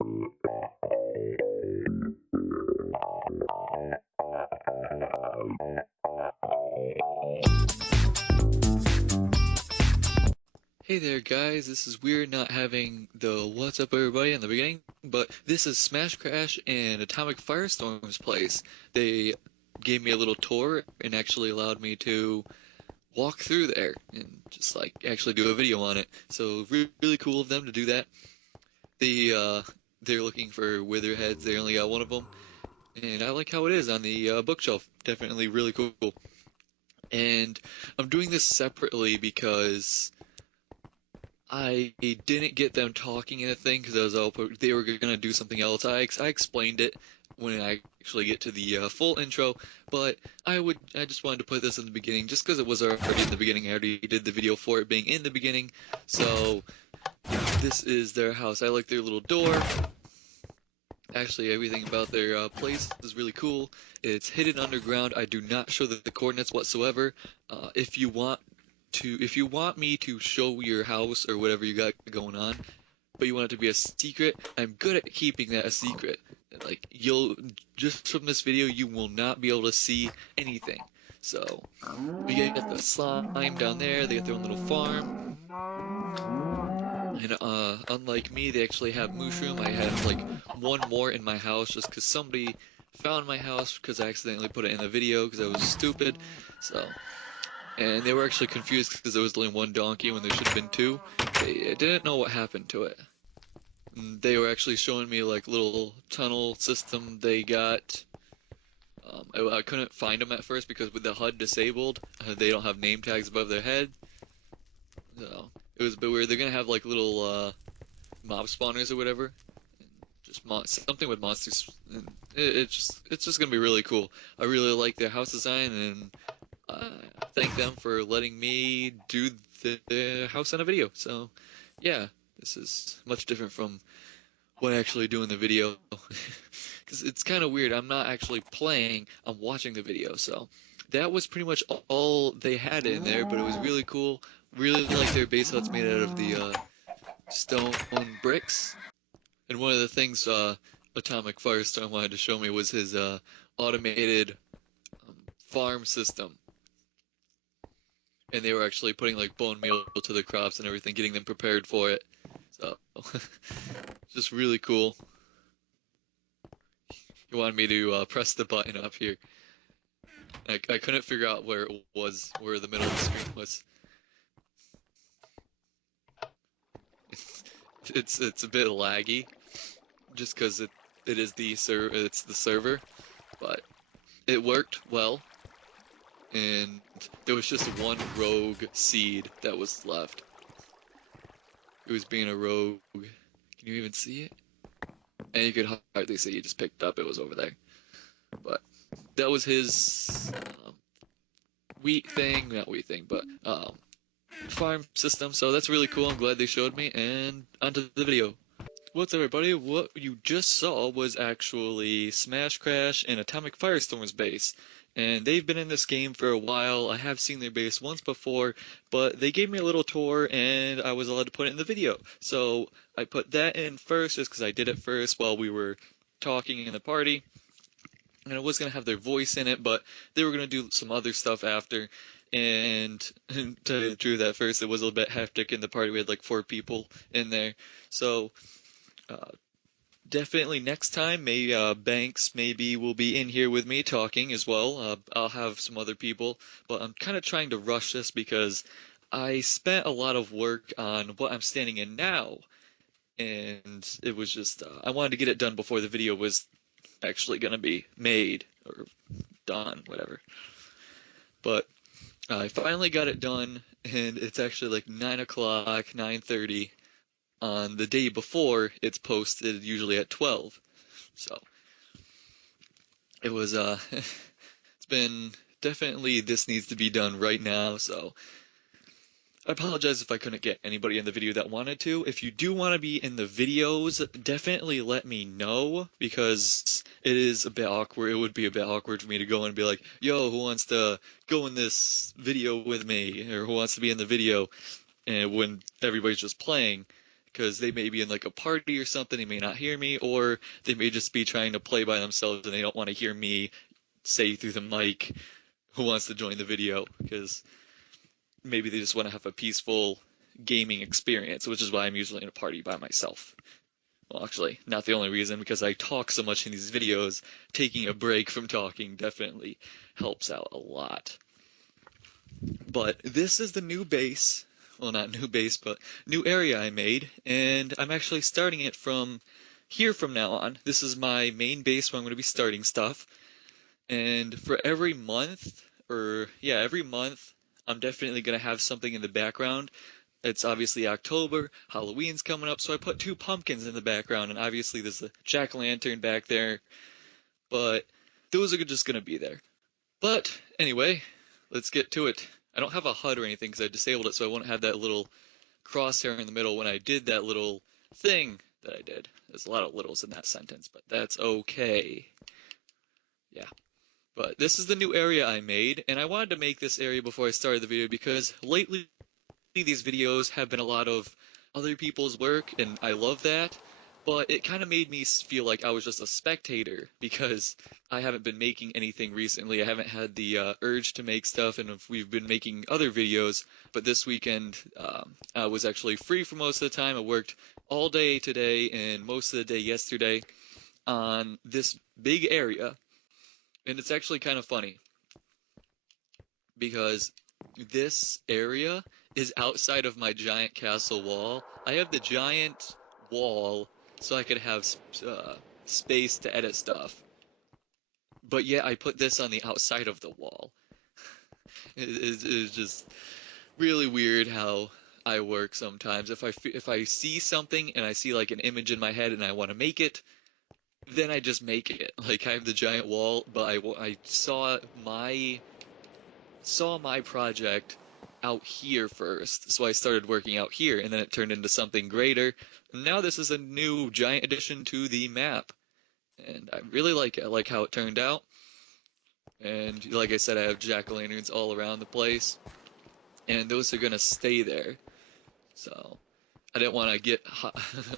Hey there guys, this is weird not having the what's up everybody in the beginning, but this is Smash Crash and Atomic Firestorm's place. They gave me a little tour and actually allowed me to walk through there and just like actually do a video on it. So really cool of them to do that. They're looking for witherheads, they only got one of them, and I like how it is on the bookshelf. Definitely really cool. And I'm doing this separately because I didn't get them talking in a thing because I was all they were gonna do something else. I explained it when I actually get to the full intro, but I just wanted to put this in the beginning just because it was already in the beginning. I already did the video for it being in the beginning, so this is their house. I like their little door. Actually, everything about their place is really cool. It's hidden underground. I do not show the coordinates whatsoever. If you want me to show your house or whatever you got going on, but you want it to be a secret, I'm good at keeping that a secret. Like, just from this video, you will not be able to see anything. So, we get the slime down there, they get their own little farm. And, unlike me, they actually have mushroom. I have, like, one more in my house just because somebody found my house because I accidentally put it in the video because I was stupid. So, and they were actually confused because there was only one donkey when there should have been two. They didn't know what happened to it. And they were actually showing me like little tunnel system they got. I couldn't find them at first because with the HUD disabled, they don't have name tags above their head. So it was a bit weird. They're gonna have like little mob spawners or whatever, and just something with monsters. And it's just gonna be really cool. I really like their house design, and thank them for letting me do the house on a video. So, yeah, this is much different from what I actually do in the video. Because it's kind of weird. I'm not actually playing, I'm watching the video. So, that was pretty much all they had in there, but it was really cool. Really like their base huts made out of the stone bricks. And one of the things Atomic Firestorm wanted to show me was his automated farm system. And they were actually putting like bone meal to the crops and everything, getting them prepared for it. So, just really cool. He wanted me to press the button up here. I couldn't figure out where it was, where the middle of the screen was. It's a bit laggy, just because it is it's the server, but it worked well. And there was just one rogue seed that was left. It was being a rogue. Can you even see it? And you could hardly see. You just picked up. It was over there. But that was his farm system. So that's really cool. I'm glad they showed me. And onto the video. What's up, everybody? What you just saw was actually Smash Crash and Atomic Firestorm's base. And they've been in this game for a while. I have seen their base once before, but they gave me a little tour and I was allowed to put it in the video. So I put that in first just because I did it first while we were talking in the party. And I was going to have their voice in it, but they were going to do some other stuff after. And to tell you the truth, at first it was a little bit hectic in the party. We had like 4 people in there. So definitely next time, maybe Banks maybe will be in here with me talking as well. I'll have some other people, but I'm kind of trying to rush this because I spent a lot of work on what I'm standing in now, and it was just I wanted to get it done before the video was actually going to be made or done, whatever. But I finally got it done, and it's actually like 9 o'clock, 9:30. On the day before it's posted, usually at 12. So it was it's been definitely, this needs to be done right now. So I apologize if I couldn't get anybody in the video that wanted to. If you do want to be in the videos, definitely let me know, because it is a bit awkward. It would be a bit awkward for me to go and be like, yo, who wants to go in this video with me, or who wants to be in the video, and when everybody's just playing. because they may be in like a party or something, they may not hear me, or they may just be trying to play by themselves and they don't want to hear me say through the mic who wants to join the video, because maybe they just want to have a peaceful gaming experience, which is why I'm usually in a party by myself. Well, actually, not the only reason, because I talk so much in these videos, taking a break from talking definitely helps out a lot. But this is the new base. Well, not new base, but new area I made, and I'm actually starting it from here from now on. This is my main base where I'm going to be starting stuff. And for every month, or yeah, every month, I'm definitely going to have something in the background. It's obviously October, Halloween's coming up, so I put two pumpkins in the background, and obviously there's a jack-o'-lantern back there, but those are just going to be there. But anyway, let's get to it. I don't have a HUD or anything because I disabled it, so I won't have that little crosshair in the middle when I did that little thing that I did. There's a lot of littles in that sentence, but that's okay. Yeah. But this is the new area I made, and I wanted to make this area before I started the video because lately these videos have been a lot of other people's work, and I love that, but it kind of made me feel like I was just a spectator because I haven't been making anything recently. I haven't had the urge to make stuff, and we've been making other videos, but this weekend I was actually free for most of the time. I worked all day today and most of the day yesterday on this big area, and it's actually kind of funny because this area is outside of my giant castle wall. I have the giant wall so I could have space to edit stuff. But yet I put this on the outside of the wall. It's just really weird how I work sometimes. If I see something and I see like an image in my head and I want to make it, then I just make it. Like I have the giant wall, but I saw my project out here first, so I started working out here, and then it turned into something greater. And now this is a new giant addition to the map, and I really like it. I like how it turned out, and like I said, I have jack-o'-lanterns all around the place, and those are gonna stay there. So I didn't want to get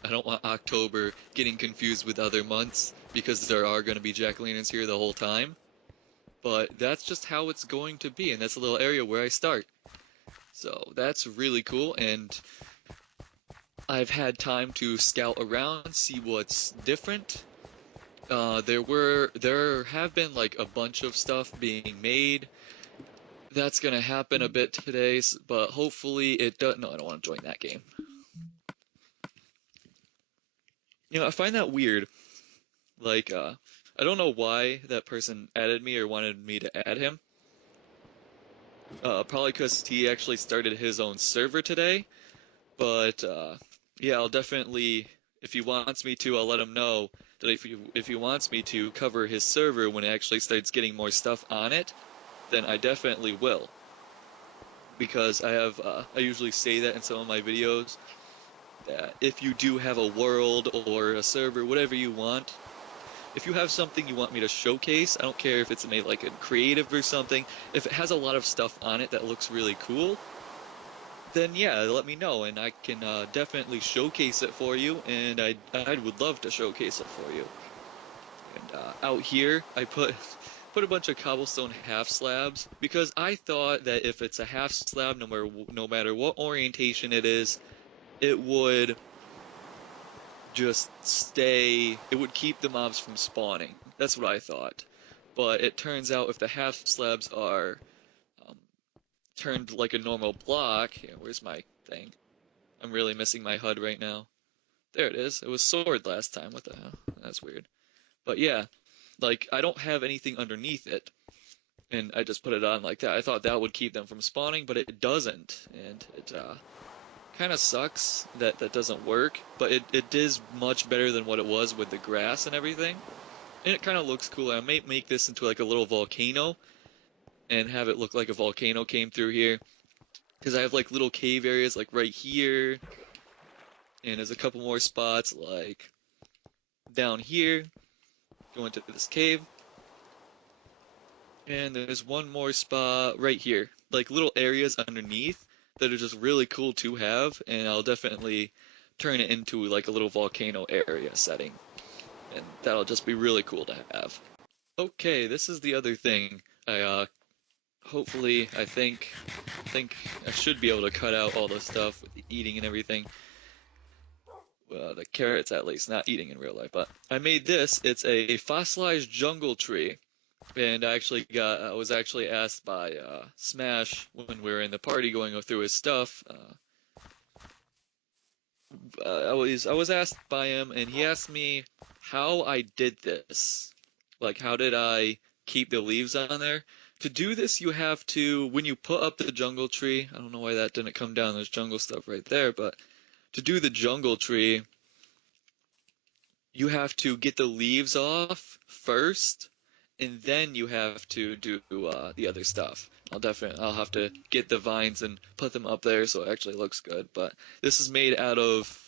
I don't want October getting confused with other months because there are gonna be jack-o'-lanterns here the whole time. But that's just how it's going to be, and that's a little area where I start. So that's really cool, and I've had time to scout around, see what's different. There have been like a bunch of stuff being made. That's gonna happen a bit today, but hopefully it does. No, I don't want to join that game. I find that weird. Like, I don't know why that person added me or wanted me to add him. Probably because he actually started his own server today. But yeah, I'll definitely, if he wants me to, I'll let him know that if he wants me to cover his server when it actually starts getting more stuff on it, then I definitely will. Because I usually say that in some of my videos, that if you do have a world or a server, whatever you want, if you have something you want me to showcase, I don't care if it's made like a creative or something, if it has a lot of stuff on it that looks really cool, then yeah, let me know and I can definitely showcase it for you, and I would love to showcase it for you. And out here, I put a bunch of cobblestone half slabs because I thought that if it's a half slab, no matter what orientation it is, it would just stay, it would keep the mobs from spawning. That's what I thought. But it turns out if the half slabs are turned like a normal block, here, where's my thing? I'm really missing my HUD right now. There it is. It was sword last time. What the hell? That's weird. But yeah, like I don't have anything underneath it. And I just put it on like that. I thought that would keep them from spawning, but it doesn't. And it kind of sucks that that doesn't work, but it is much better than what it was with the grass and everything. And it kind of looks cool. I may make this into like a little volcano and have it look like a volcano came through here. Because I have like little cave areas like right here. And there's a couple more spots like down here. Go into this cave. And there's one more spot right here. Like little areas underneath that are just really cool to have. And I'll definitely turn it into like a little volcano area setting, and that'll just be really cool to have. Okay, this is the other thing. Hopefully, I think I should be able to cut out all the stuff with the eating and everything. Well, the carrots at least, not eating in real life. But I made this. It's a fossilized jungle tree, and I was actually asked by Smash when we were in the party going through his stuff. I was asked by him, and he asked me how I did this. Like, how did I keep the leaves on there? To do this, you have to, when you put up the jungle tree, I don't know why that didn't come down. There's jungle stuff right there, but to do the jungle tree, you have to get the leaves off first, and then you have to do the other stuff. I'll have to get the vines and put them up there so it actually looks good. But this is made out of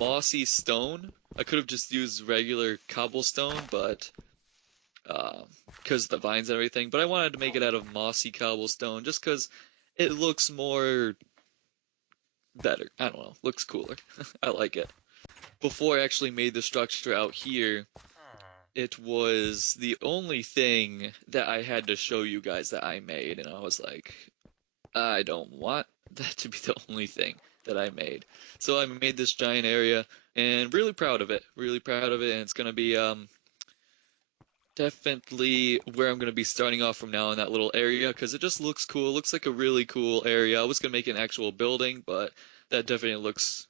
mossy stone. I could have just used regular cobblestone, but because of the vines and everything. But I wanted to make it out of mossy cobblestone just because it looks more better. I don't know, looks cooler. I like it. Before I actually made the structure out here, it was the only thing that I had to show you guys that I made, and I was like, I don't want that to be the only thing that I made. So I made this giant area, and really proud of it. Really proud of it, and it's gonna be definitely where I'm gonna be starting off from now in that little area, because it just looks cool. It looks like a really cool area. I was gonna make an actual building, but that definitely looks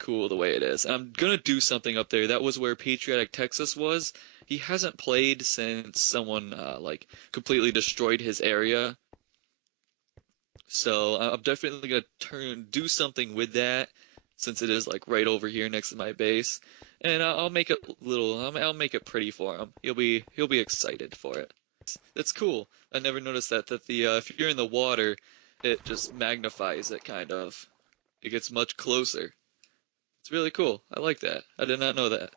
cool the way it is. I'm gonna do something up there. That was where Patriotic Texas was. He hasn't played since someone like completely destroyed his area. So I'm definitely gonna do something with that, since it is like right over here next to my base, and I'll make it I'll make it pretty for him. He'll be excited for it. It's cool. I never noticed that the if you're in the water, it just magnifies it kind of. It gets much closer. It's really cool. I like that. I did not know that.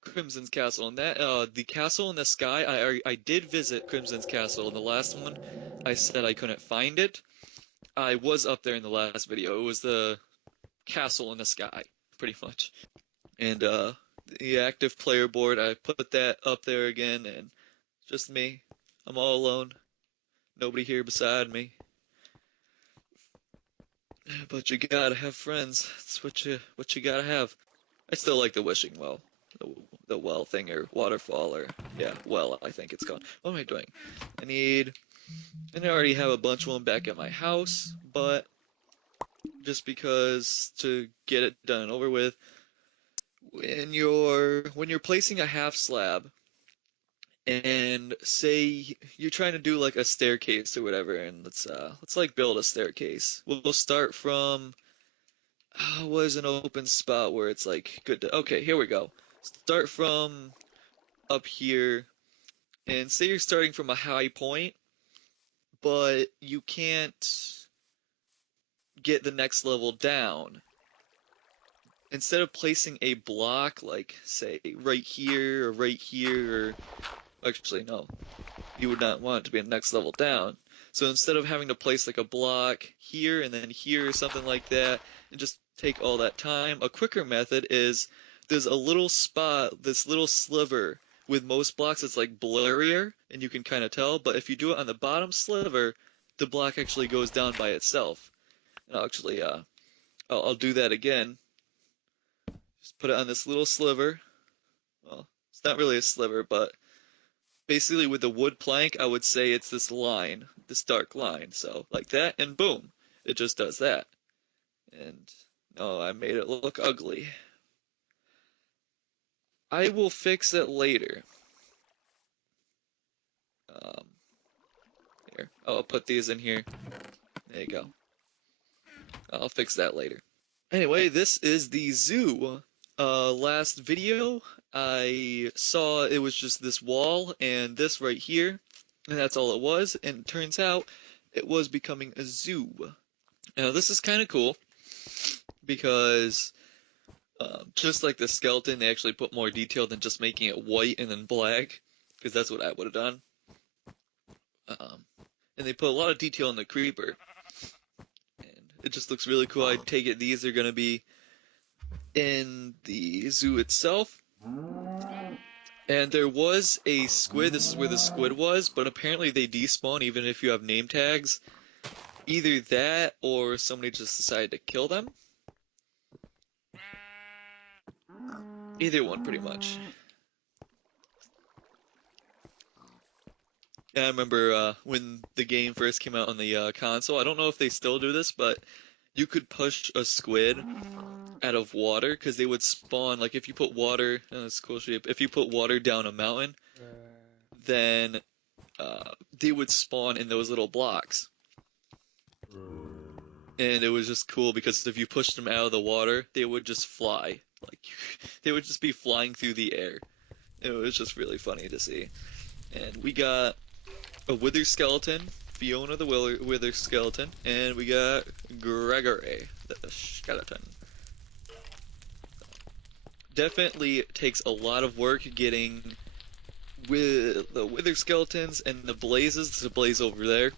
Crimson's Castle, and that the castle in the sky. I did visit Crimson's Castle in the last one. I said I couldn't find it. I was up there in the last video. It was the castle in the sky, pretty much. And the active player board, I put that up there again, and just me. I'm all alone. Nobody here beside me. But you gotta have friends. That's what you gotta have. I still like the wishing well. The well thing, or waterfall, or yeah, well, I think it's called. What am I doing? And I already have a bunch of them back at my house, but just because to get it done and over with, when you're placing a half slab, and say you're trying to do like a staircase or whatever, and let's like build a staircase. We'll start from was an open spot where it's like good to, okay, here we go. Start from up here, and say you're starting from a high point, but you can't get the next level down. Instead of placing a block, like say right here or right here, or actually no, you would not want it to be the next level down. So instead of having to place like a block here and then here or something like that, and just take all that time, a quicker method is there's a little spot, this little sliver. With most blocks, it's like blurrier, and you can kind of tell. But if you do it on the bottom sliver, the block actually goes down by itself. And I'll do that again. Just put it on this little sliver. Well, it's not really a sliver, but basically with the wood plank, I would say it's this line, this dark line. So like that, and boom, it just does that. And no, I made it look ugly. I will fix it later. Here, I'll put these in here. There you go. I'll fix that later. Anyway, this is the zoo. Last video, I saw it was just this wall and this right here, and that's all it was, and it turns out it was becoming a zoo. Now, this is kind of cool, because just like the skeleton, they actually put more detail than just making it white and then black, because that's what I would have done. And they put a lot of detail in the creeper, and it just looks really cool. I take it these are going to be in the zoo itself. And there was a squid. This is where the squid was, but apparently they despawn even if you have name tags. Either that or somebody just decided to kill them. Either one, pretty much. And I remember when the game first came out on the console. I don't know if they still do this, but you could push a squid out of water because they would spawn. Like if you put water, that's a cool shape. If you put water down a mountain, then they would spawn in those little blocks. And it was just cool because if you pushed them out of the water, they would just fly. Like they would just be flying through the air. It was just really funny to see. And we got a wither skeleton, Fiona the wither skeleton, and we got Gregory the skeleton. Definitely takes a lot of work getting with the wither skeletons and the blazes. There's a blaze over there.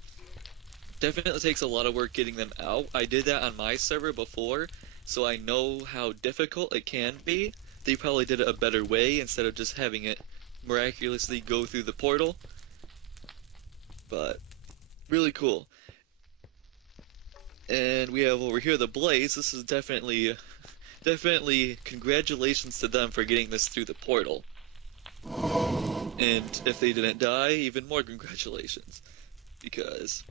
Definitely takes a lot of work getting them out. I did that on my server before, so I know how difficult it can be. They probably did it a better way instead of just having it miraculously go through the portal. But really cool. And we have over here the blaze. This is definitely congratulations to them for getting this through the portal. And if they didn't die, even more congratulations, because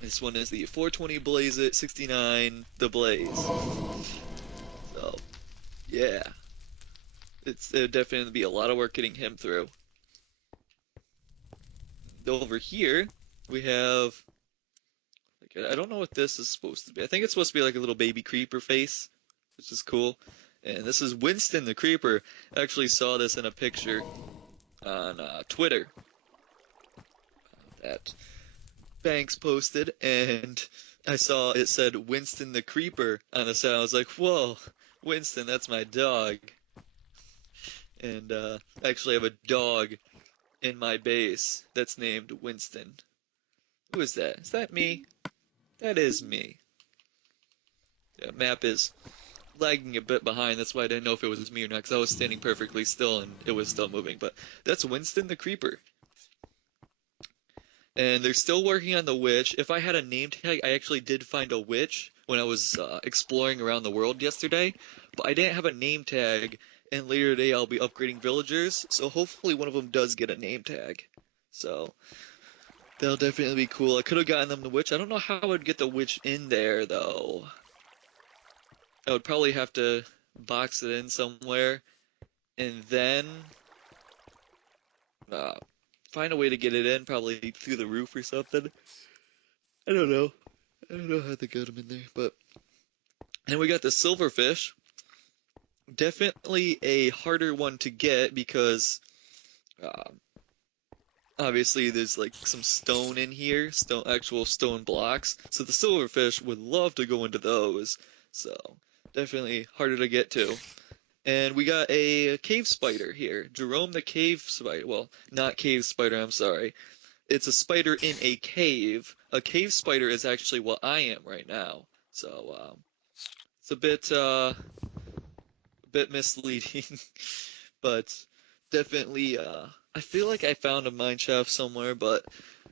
this one is the 420 Blaze It 69 the Blaze. So yeah, it'd definitely be a lot of work getting him through. Over here we have, like, I don't know what this is supposed to be. I think it's supposed to be like a little baby creeper face, which is cool. And this is Winston the Creeper. I actually saw this in a picture on Twitter that Banks posted, and I saw it said Winston the Creeper on the side. I was like, whoa, Winston, that's my dog. And I actually have a dog in my base that's named Winston. Who is that? Is that me? That is me. The map is lagging a bit behind. That's why I didn't know if it was me or not, because I was standing perfectly still and it was still moving. But that's Winston the Creeper. And they're still working on the witch. If I had a name tag, I actually did find a witch when I was exploring around the world yesterday. But I didn't have a name tag, and later today I'll be upgrading villagers. So hopefully one of them does get a name tag. So that'll definitely be cool. I could have gotten them the witch. I don't know how I would get the witch in there, though. I would probably have to box it in somewhere, and then find a way to get it in, probably through the roof or something. I don't know. I don't know how to get them in there, but... And we got the Silverfish. Definitely a harder one to get because obviously there's like some stone in here, actual stone blocks. So the Silverfish would love to go into those. So definitely harder to get to. And we got a cave spider here. Jerome the cave spider. Well, not cave spider, I'm sorry. It's a spider in a cave. A cave spider is actually what I am right now. So, it's a bit misleading. But definitely, I feel like I found a mine shaft somewhere, but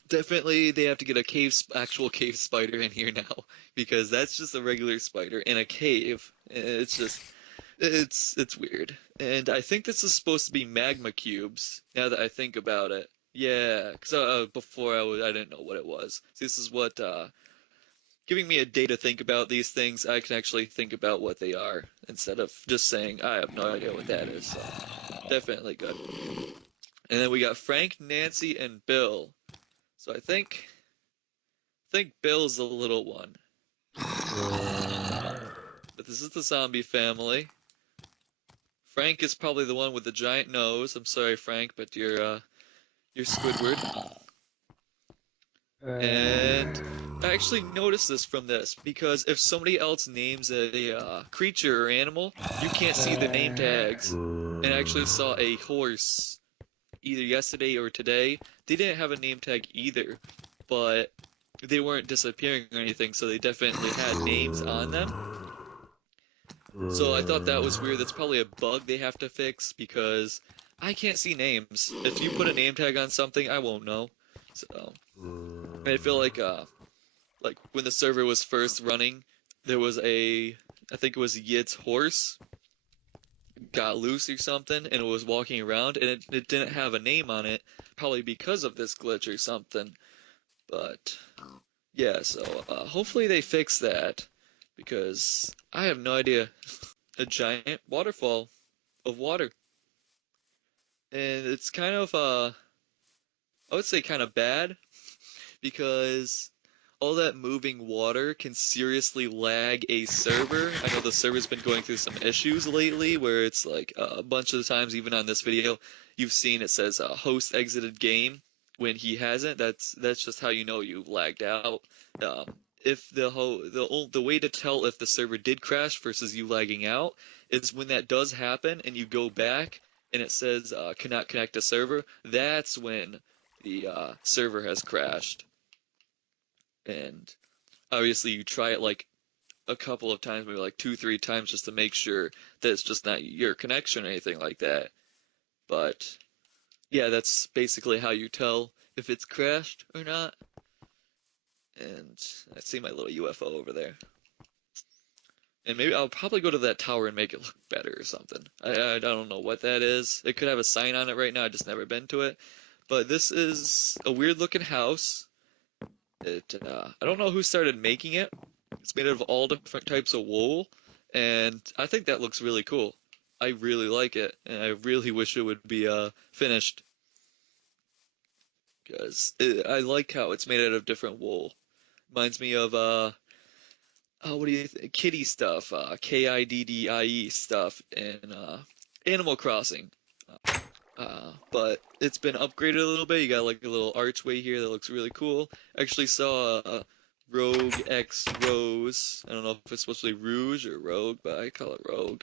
definitely they have to get a actual cave spider in here now. Because that's just a regular spider in a cave. It's just... It's weird. And I think this is supposed to be magma cubes, now that I think about it. Yeah, because before I didn't know what it was. So this is what, giving me a day to think about these things, I can actually think about what they are, instead of just saying, I have no idea what that is. So, definitely good. And then we got Frank, Nancy, and Bill. So I think Bill's the little one. But this is the zombie family. Frank is probably the one with the giant nose. I'm sorry, Frank, but you're Squidward. And I actually noticed this from this, because if somebody else names a creature or animal, you can't see the name tags. And I actually saw a horse either yesterday or today. They didn't have a name tag either, but they weren't disappearing or anything, so they definitely had names on them. So I thought that was weird. That's probably a bug they have to fix because I can't see names. If you put a name tag on something, I won't know. So I feel like when the server was first running, there was I think it was Yid's horse got loose or something, and it was walking around, and it didn't have a name on it, probably because of this glitch or something. But yeah, so hopefully they fix that because I have no idea. A giant waterfall of water, and it's kind of I would say kind of bad because all that moving water can seriously lag a server. I know the server's been going through some issues lately where it's like a bunch of the times, even on this video, you've seen it says host exited game when he hasn't. That's just how you know you've lagged out. Um, if the way to tell if the server did crash versus you lagging out is when that does happen and you go back and it says cannot connect to server. That's when the server has crashed. And obviously you try it like a couple of times, maybe like 2, 3 times, just to make sure that it's just not your connection or anything like that. But yeah, that's basically how you tell if it's crashed or not. And I see my little UFO over there. And maybe I'll probably go to that tower and make it look better or something. I don't know what that is. It could have a sign on it right now. I just never been to it. But this is a weird looking house. I don't know who started making it. It's made out of all different types of wool, and I think that looks really cool. I really like it, and I really wish it would be finished because I like how it's made out of different wool. Reminds me of oh, what do you think? Kitty stuff, Kiddie stuff in Animal Crossing. But it's been upgraded a little bit. You got like a little archway here that looks really cool. Actually saw Rogue X Rose. I don't know if it's supposed to be Rouge or Rogue, but I call it Rogue.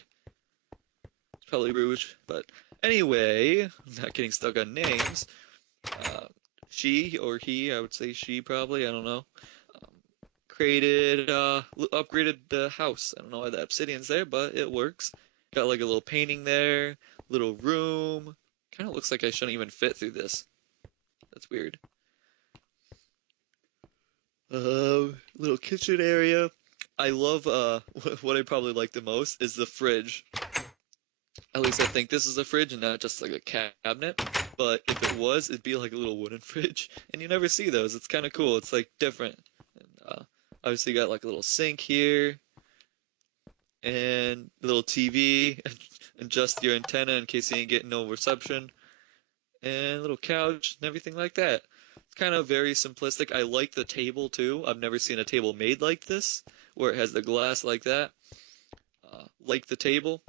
It's probably Rouge. But anyway, I'm not getting stuck on names. Uh, she or he, I would say she probably, I don't know. Um, upgraded the house. I don't know why the obsidian's there, but it works. Got like a little painting there, little room. Kind of looks like I shouldn't even fit through this. That's weird. Little kitchen area. I love what I probably like the most is the fridge. At least I think this is a fridge and not just like a cabinet. But if it was, it'd be like a little wooden fridge, and you never see those. It's kind of cool. It's like different. And obviously got like a little sink here and a little TV. Adjust your antenna in case you ain't getting no reception. And a little couch and everything like that. It's kind of very simplistic. I like the table too. I've never seen a table made like this, where it has the glass like that. Like the table.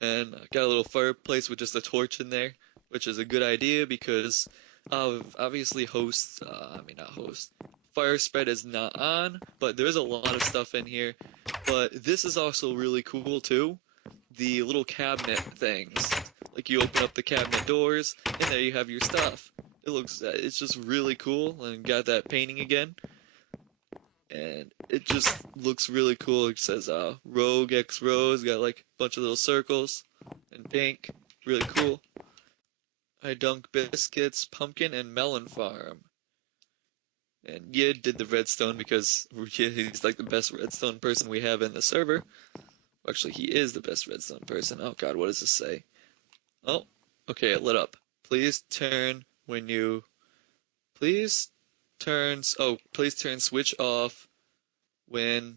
And got a little fireplace with just a torch in there, which is a good idea because obviously not host. Fire spread is not on, but there's a lot of stuff in here. But this is also really cool too. The little cabinet things. Like you open up the cabinet doors, and there you have your stuff. It's just really cool, and got that painting again. And it just looks really cool. It says Rogue X Rose, got like a bunch of little circles in pink. Really cool. I dunk biscuits, pumpkin, and melon farm. And Yid did the redstone because he's like the best redstone person we have in the server. Actually, he is the best redstone person. Oh god, what does this say? Oh, okay, it lit up. Please turn when you... Please please turn switch off when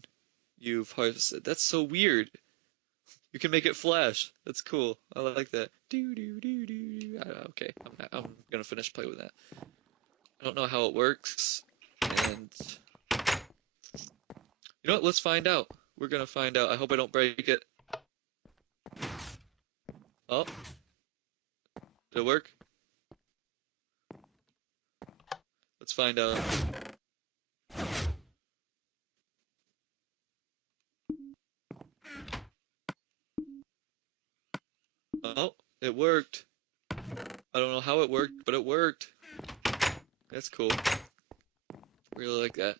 you've harvested. That's so weird. You can make it flash. That's cool. I like that. Do do do do. Okay, I'm gonna finish play with that. I don't know how it works, and you know what? Let's find out. We're gonna find out. I hope I don't break it. Oh, did it work? Let's find out. Oh, it worked. I don't know how it worked, but it worked. That's cool. Really like that.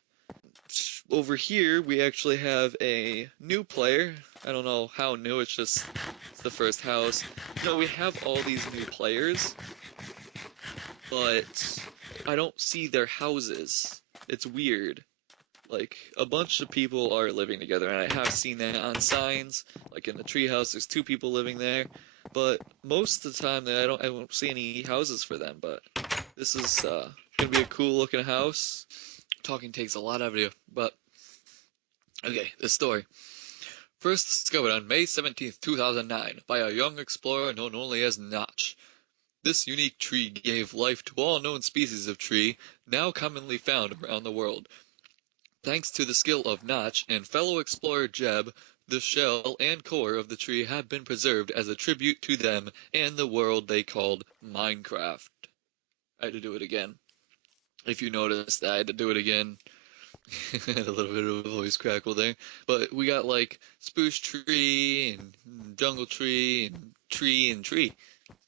over here we actually have a new player. I don't know how new, it's just it's the first house. No, we have all these new players, but I don't see their houses. It's weird. Like, a bunch of people are living together, and I have seen that on signs. Like in the treehouse, there's two people living there. But most of the time, I don't see any houses for them. But this is gonna be a cool looking house. Talking takes a lot out of you, but okay, the story. First discovered on May 17th, 2009, by a young explorer known only as Notch. This unique tree gave life to all known species of tree, now commonly found around the world. Thanks to the skill of Notch and fellow explorer Jeb, the shell and core of the tree have been preserved as a tribute to them and the world they called Minecraft. I had to do it again. If you noticed, I had to do it again. Had a little bit of a voice crackle there. But we got like spruce tree and jungle tree and tree and tree.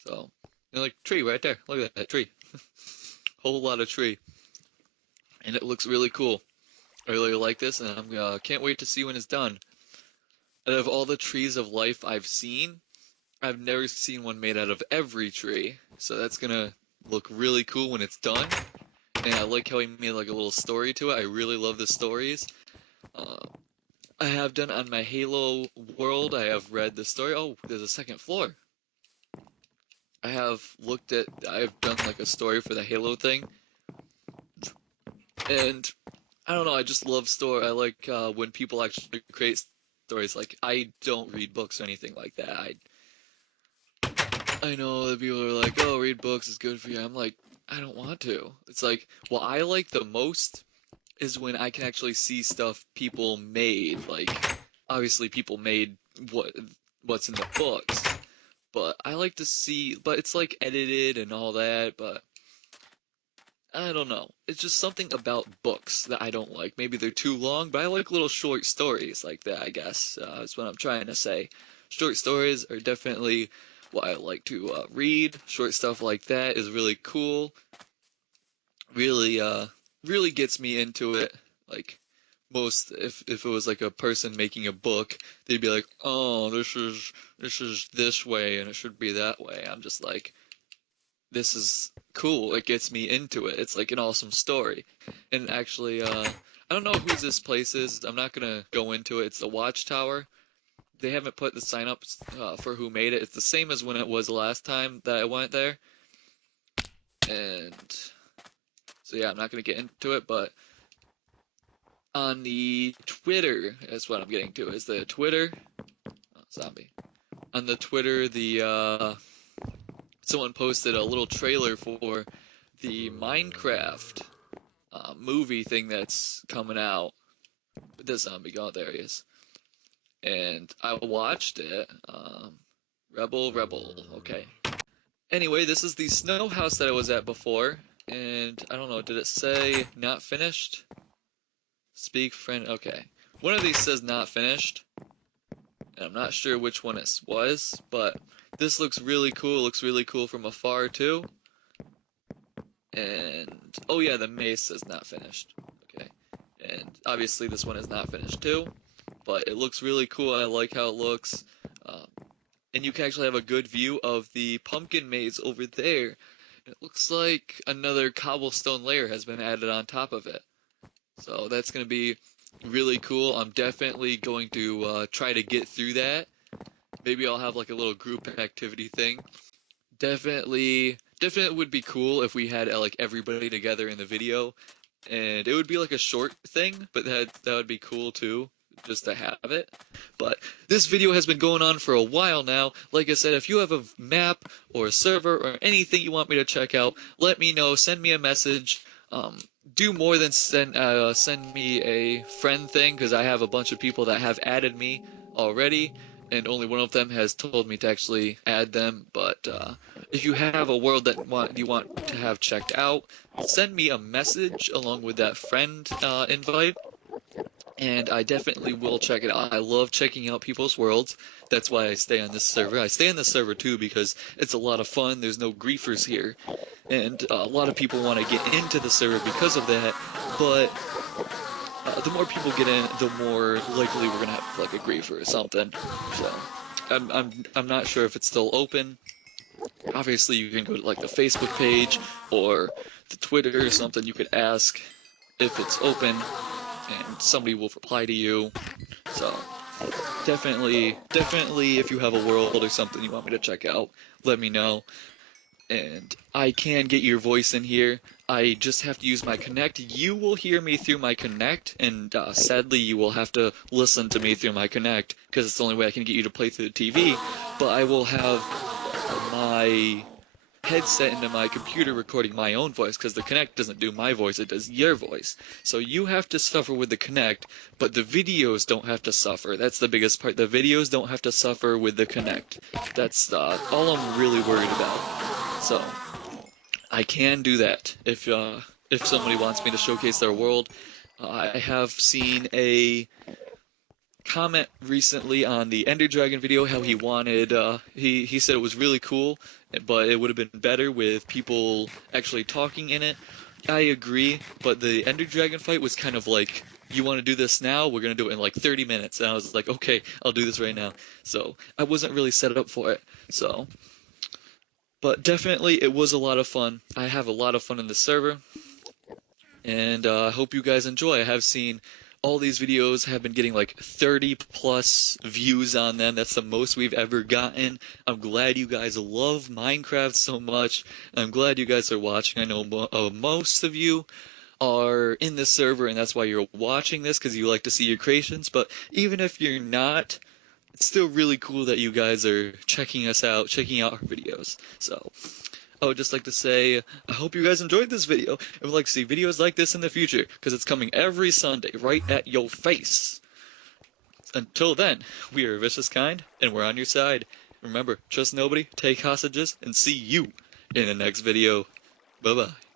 So, like tree right there. Look at that tree. Whole lot of tree. And it looks really cool. I really like this, and I can't wait to see when it's done. Out of all the trees of life I've seen, I've never seen one made out of every tree. So that's gonna look really cool when it's done. And I like how he made like a little story to it. I really love the stories. I have done on my Halo world, I have read the story. Oh, there's a second floor. I have done like a story for the Halo thing. And I don't know, I just love story. I like when people actually create stories. Like, I don't read books or anything like that. I know that people are like, oh, read books is good for you. I'm like, I don't want to. It's like, what I like the most is when I can actually see stuff people made. Like, obviously people made what's in the books, but I like to see, but it's like edited and all that, but I don't know. It's just something about books that I don't like. Maybe they're too long, but I like little short stories like that, I guess. That's what I'm trying to say. Short stories are definitely what I like to read. Short stuff like that is really cool. Really, really gets me into it. Like, if it was like a person making a book, they'd be like, oh, this is this way and it should be that way. I'm just like, this is cool. It gets me into it. It's like an awesome story. And actually, I don't know whose this place is. I'm not gonna go into it. It's the Watchtower. They haven't put the sign up for who made it. It's the same as when it was the last time that I went there. And so yeah, I'm not gonna get into it, but on the Twitter, that's what I'm getting to, is the Twitter. Oh, zombie. On the Twitter, someone posted a little trailer for the Minecraft movie thing that's coming out. The zombie, oh, there he is. And I watched it. Rebel, okay. Anyway, this is the snow house that I was at before, and I don't know, did it say not finished? Speak friend, okay. One of these says not finished, and I'm not sure which one it was, but this looks really cool. It looks really cool from afar too. And oh yeah, the mace is not finished. Okay, and obviously this one is not finished too, but it looks really cool. I like how it looks, and you can actually have a good view of the pumpkin maze over there. It looks like another cobblestone layer has been added on top of it, so that's gonna be really cool. I'm definitely going to try to get through that. Maybe I'll have like a little group activity thing. Definitely would be cool if we had like everybody together in the video, and it would be like a short thing, but that would be cool too, just to have it. But this video has been going on for a while now. Like I said, if you have a map or a server or anything you want me to check out, let me know. Send me a message. Do more than send me a friend thing, because I have a bunch of people that have added me already, and only one of them has told me to actually add them. But if you have a world that you want to have checked out, send me a message along with that friend invite, and I definitely will check it out. I love checking out people's worlds. That's why I stay on this server. I stay on this server too because it's a lot of fun. There's no griefers here, and a lot of people want to get into the server because of that. But the more people get in, the more likely we're gonna have like a griefer or something. So I'm not sure if it's still open. Obviously, you can go to like the Facebook page or the Twitter or something. You could ask if it's open, and somebody will reply to you. So definitely, if you have a world or something you want me to check out, let me know. And I can get your voice in here. I just have to use my Connect. You will hear me through my Connect, and sadly, you will have to listen to me through my Connect because it's the only way I can get you to play through the TV. But I will have my headset into my computer recording my own voice because the Kinect doesn't do my voice, it does your voice. So you have to suffer with the Kinect, but the videos don't have to suffer. That's the biggest part. The videos don't have to suffer with the Kinect. That's all I'm really worried about. So I can do that if somebody wants me to showcase their world. I have seen a comment recently on the Ender Dragon video how he wanted he said it was really cool, but it would have been better with people actually talking in it. I agree, but the Ender Dragon fight was kind of like, you want to do this now? We're gonna do it in like 30 minutes. And I was like, okay, I'll do this right now. So I wasn't really set up for it. So, but definitely it was a lot of fun. I have a lot of fun in the server, and I hope you guys enjoy. I have seen all these videos have been getting like 30 plus views on them. That's the most we've ever gotten. I'm glad you guys love Minecraft so much. I'm glad you guys are watching. I know most of you are in this server, and that's why you're watching this, because you like to see your creations. But even if you're not, it's still really cool that you guys are checking us out, checking out our videos. So I would just like to say, I hope you guys enjoyed this video and would like to see videos like this in the future, because it's coming every Sunday right at your face. Until then, we are Vicious Kind, and we're on your side. Remember, trust nobody, take hostages, and see you in the next video. Bye-bye.